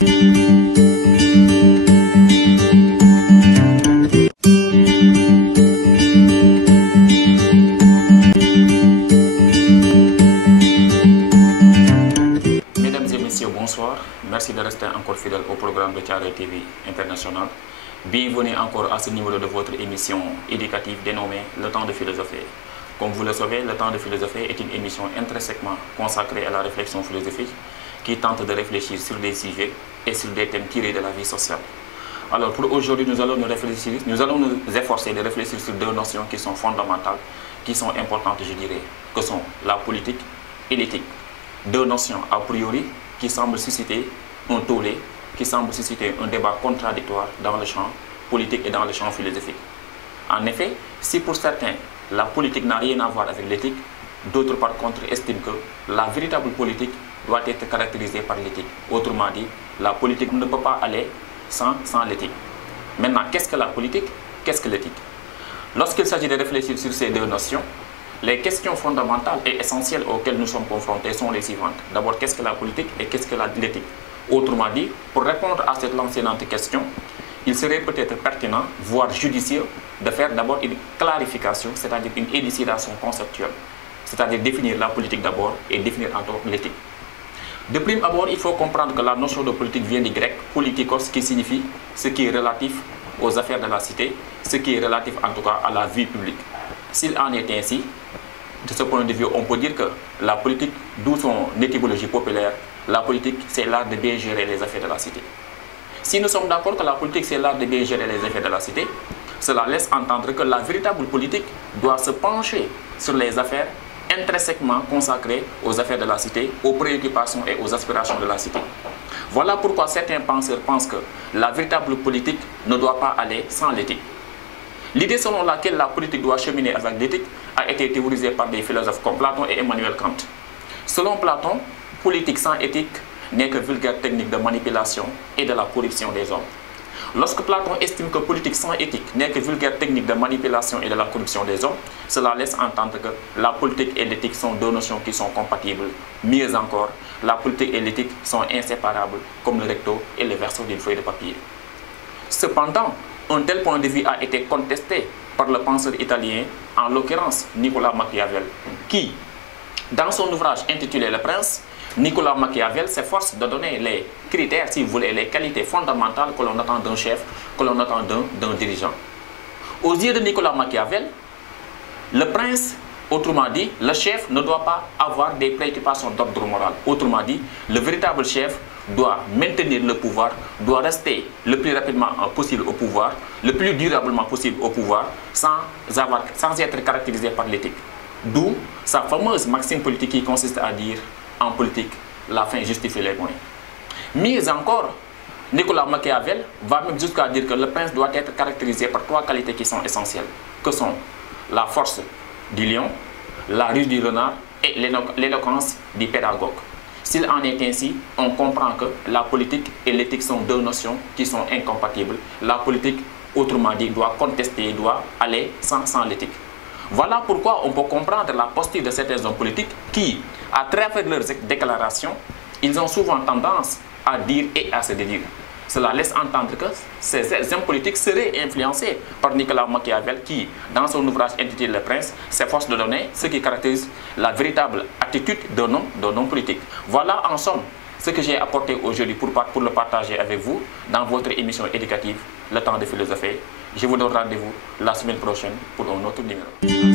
Mesdames et messieurs, bonsoir. Merci de rester encore fidèles au programme de Thiaroye TV International. Bienvenue encore à ce numéro de votre émission éducative dénommée Le Temps de Philosopher. Comme vous le savez, Le Temps de Philosopher est une émission intrinsèquement consacrée à la réflexion philosophique qui tente de réfléchir sur des sujets et sur des thèmes tirés de la vie sociale. Alors pour aujourd'hui, nous allons nous efforcer de réfléchir sur deux notions qui sont fondamentales, qui sont importantes, je dirais, que sont la politique et l'éthique. Deux notions a priori qui semblent susciter un tollé, qui semblent susciter un débat contradictoire dans le champ politique et dans le champ philosophique. En effet, si pour certains, la politique n'a rien à voir avec l'éthique, d'autres par contre estiment que la véritable politique doit être caractérisée par l'éthique. Autrement dit, la politique ne peut pas aller sans l'éthique. Maintenant, qu'est-ce que la politique? Qu'est-ce que l'éthique? Lorsqu'il s'agit de réfléchir sur ces deux notions, les questions fondamentales et essentielles auxquelles nous sommes confrontés sont les suivantes. D'abord, qu'est-ce que la politique et qu'est-ce que l'éthique? Autrement dit, pour répondre à cette lancinante question, il serait peut-être pertinent, voire judicieux, de faire d'abord une clarification, c'est-à-dire une élucidation conceptuelle. C'est-à-dire définir la politique d'abord et définir encore l'éthique. De prime abord, il faut comprendre que la notion de politique vient du grec politikos, qui signifie ce qui est relatif aux affaires de la cité, ce qui est relatif en tout cas à la vie publique. S'il en est ainsi, de ce point de vue, on peut dire que la politique, d'où son étymologie populaire, la politique, c'est l'art de bien gérer les affaires de la cité. Si nous sommes d'accord que la politique, c'est l'art de bien gérer les affaires de la cité, cela laisse entendre que la véritable politique doit se pencher sur les affaires intrinsèquement consacrées aux affaires de la cité, aux préoccupations et aux aspirations de la cité. Voilà pourquoi certains penseurs pensent que la véritable politique ne doit pas aller sans l'éthique. L'idée selon laquelle la politique doit cheminer avec l'éthique a été théorisée par des philosophes comme Platon et Emmanuel Kant. Selon Platon, politique sans éthique n'est que vulgaire technique de manipulation et de la corruption des hommes. Lorsque Platon estime que politique sans éthique n'est que vulgaire technique de manipulation et de la corruption des hommes, cela laisse entendre que la politique et l'éthique sont deux notions qui sont compatibles. Mieux encore, la politique et l'éthique sont inséparables comme le recto et le verso d'une feuille de papier. Cependant, un tel point de vue a été contesté par le penseur italien, en l'occurrence Nicolas Machiavel, qui, dans son ouvrage intitulé Le Prince, Nicolas Machiavel s'efforce de donner les critères, si vous voulez, les qualités fondamentales que l'on attend d'un chef, que l'on attend d'un dirigeant. Aux yeux de Nicolas Machiavel, le prince, autrement dit, le chef ne doit pas avoir des préoccupations d'ordre moral. Autrement dit, le véritable chef doit maintenir le pouvoir, doit rester le plus rapidement possible au pouvoir, le plus durablement possible au pouvoir, sans être caractérisé par l'éthique. D'où sa fameuse maxime politique qui consiste à dire, en politique, la fin justifie les moyens. Mieux encore, Nicolas Machiavel va même jusqu'à dire que le prince doit être caractérisé par trois qualités qui sont essentielles, que sont la force du lion, la ruse du renard et l'éloquence du pédagogue. S'il en est ainsi, on comprend que la politique et l'éthique sont deux notions qui sont incompatibles. La politique, autrement dit, doit contester, doit aller sans l'éthique. Voilà pourquoi on peut comprendre la posture de certains hommes politiques qui, à travers leurs déclarations, ils ont souvent tendance à dire et à se dédire. Cela laisse entendre que ces hommes politiques seraient influencés par Nicolas Machiavel qui, dans son ouvrage intitulé Le Prince, s'efforce de donner ce qui caractérise la véritable attitude d'un homme politique. Voilà en somme ce que j'ai apporté aujourd'hui pour le partager avec vous dans votre émission éducative Le Temps de Philosopher. Je vous donne rendez-vous la semaine prochaine pour un autre numéro.